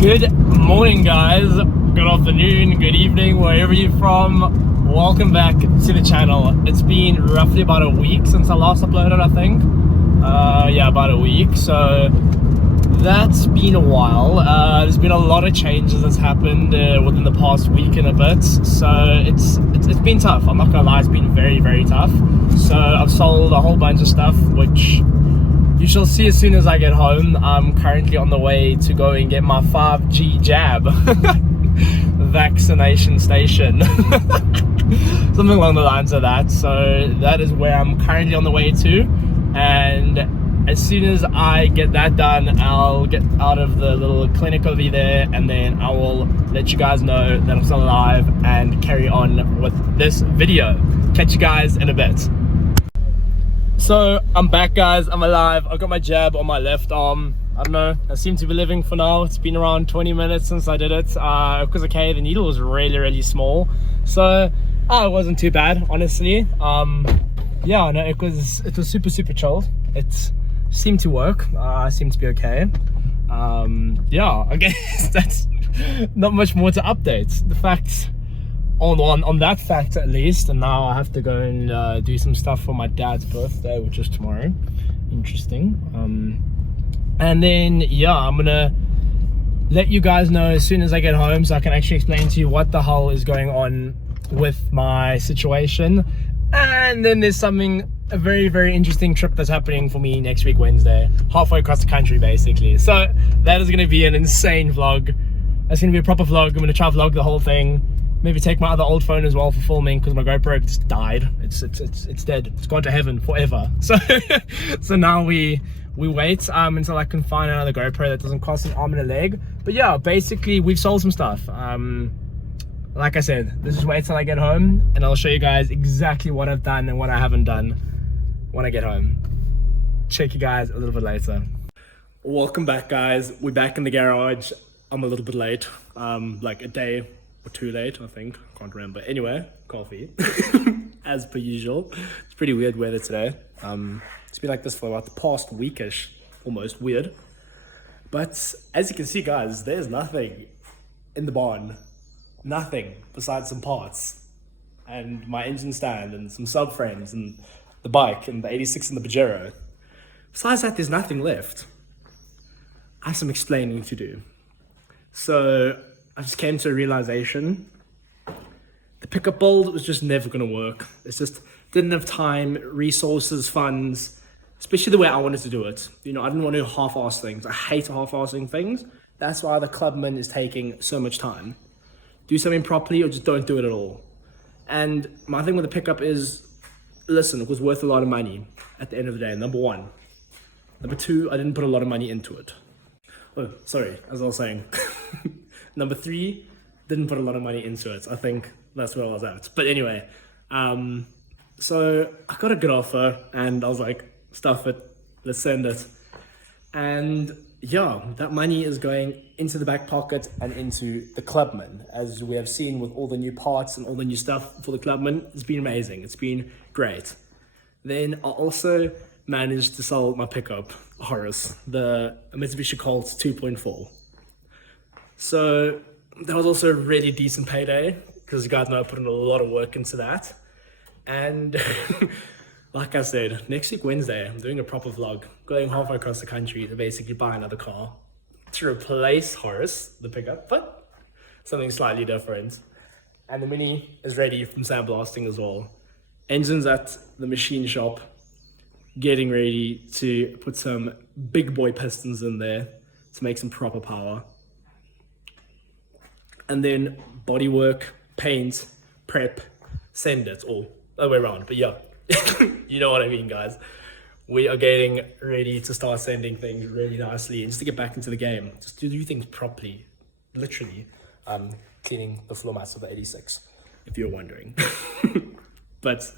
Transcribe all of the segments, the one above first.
Good morning, guys. Good afternoon, good evening, wherever you're from. Welcome back to the channel. It's been roughly about a week since I last uploaded, I think. Yeah, about a week. So that's been a while. There's been a lot of changes that's happened within the past week and a bit. So it's been tough. I'm not gonna lie, it's been very tough. So I've sold a whole bunch of stuff, which you shall see as soon as I get home. I'm currently on the way to go and get my 5G jab. Vaccination station. Something along the lines of that. So that is where I'm currently on the way to. And as soon as I get that done, I'll get out of the little clinic over there, and then I will let you guys know that I'm still alive and carry on with this video. Catch you guys in a bit. So I'm back, guys. I'm alive. I got my jab on my left arm. I don't know, I seem to be living for now. It's been around 20 minutes since I did it, because okay, the needle was really small, so it wasn't too bad, honestly. Yeah, no, it was super chilled. It seemed to work. I seemed to be okay. Yeah, I guess that's not much more to update. The fact on that fact, at least. And now I have to go and do some stuff for my dad's birthday, which is tomorrow. Interesting. And then yeah, I'm gonna let you guys know as soon as I get home, so I can actually explain to you what the hell is going on with my situation. And then there's a very interesting trip that's happening for me next week, Wednesday, halfway across the country, basically. So that is gonna be an insane vlog. That's gonna be a proper vlog. I'm gonna try to vlog the whole thing. Maybe take my other old phone as well for filming, because my GoPro just died. It's dead. It's gone to heaven forever. So now we wait until I can find another GoPro that doesn't cost an arm and a leg. But yeah, basically we've sold some stuff. Like I said, let's just wait till I get home, and I'll show you guys exactly what I've done and what I haven't done when I get home. Check you guys a little bit later. Welcome back, guys. We're back in the garage. I'm a little bit late, like a day or two late, I think. Can't remember. Anyway, coffee as per usual. It's pretty weird weather today. It's been like this for about the past weekish, almost. Weird. But as you can see, guys, there's nothing in the barn. Nothing besides some parts and my engine stand and some subframes and the bike and the 86 and the Pajero. Besides that, there's nothing left. I have some explaining to do. So I just came to a realization. The pickup build was just never going to work. It's just didn't have time, resources, funds, especially the way I wanted to do it. You know, I didn't want to half-ass things. I hate half-assing things. That's why the Clubman is taking so much time. Do something properly or just don't do it at all. And my thing with the pickup is, listen, it was worth a lot of money at the end of the day, number one. Number two, I didn't put a lot of money into it. Oh, sorry, as I was saying. Number three, didn't put a lot of money into it. I think that's where I was at. But anyway, so I got a good offer and I was like, stuff it, let's send it. And yeah, that money is going into the back pocket and into the Clubman. As we have seen with all the new parts and all the new stuff for the Clubman, it's been amazing. It's been great. Then I also managed to sell my pickup, Horus, the Mitsubishi Colt 2.4. So that was also a really decent payday, because you guys know I put in a lot of work into that. And like I said, next week Wednesday, I'm doing a proper vlog, going halfway across the country to basically buy another car to replace Horus, the pickup, but something slightly different. And the Mini is ready from sandblasting as well. Engine's at the machine shop, getting ready to put some big boy pistons in there to make some proper power. And then bodywork, paint, prep, send it, or the other way around. But yeah, you know what I mean, guys. We are getting ready to start sending things really nicely, and just to get back into the game, just to do things properly, literally. Cleaning the floor mats of the 86, if you're wondering. But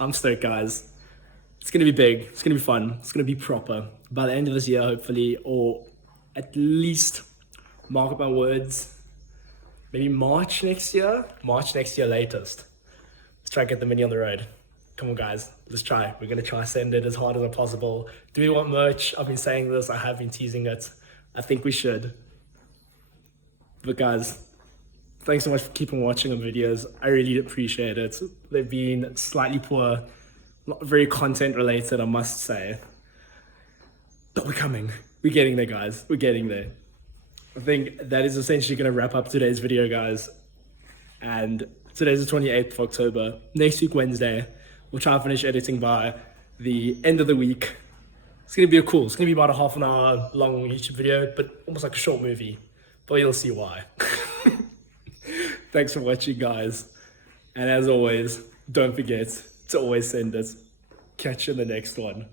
I'm stoked, guys. It's gonna be big, it's gonna be fun, it's gonna be proper. By the end of this year, hopefully, or at least, mark up my words, maybe March next year latest. Let's try and get the Mini on the road. Come on, guys, let's try. We're gonna try send it as hard as possible. Do we want merch? I've been saying this, I have been teasing it. I think we should. But guys, thanks so much for keeping watching the videos. I really appreciate it. They've been slightly poor, not very content related, I must say. But we're coming. We're getting there, guys. We're getting there. I think that is essentially going to wrap up today's video, guys. And today's the 28th of October. Next week, Wednesday, we'll try and finish editing by the end of the week. It's going to be cool. It's going to be about a half an hour long YouTube video, but almost like a short movie. But you'll see why. Thanks for watching, guys. And as always, don't forget to always send it. Catch you in the next one.